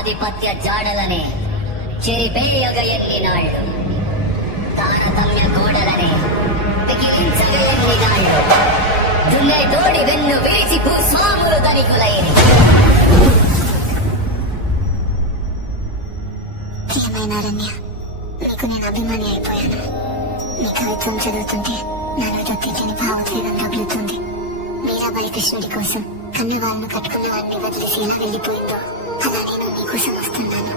ఆధిపత్య జాడలనే చెరిపేయగ ఎన్ని నాళ్ళు, తారతమ్య గోడలనే పికిలించగ ఎన్ని నాళ్ళు, దున్నే తోడి వెన్ను విరిచి భూస్వాములు ధనికులైరి. ప్రియమైన అరణ్య, నీకు నేను అభిమాని అయిపోయాను. నీ కవిత్వం చదువుతుంటే నాలో తీర్చని భావోద్వేగం తగులుతుంది. మీరాబాయి కృష్ణుడి కోసం కన్నవాళ్ళను కట్టుకున్న వాడిని వదిలేసి ఎలా వెళ్ళిపోయిందో అలా నేను నీకోసం వస్తున్నాను.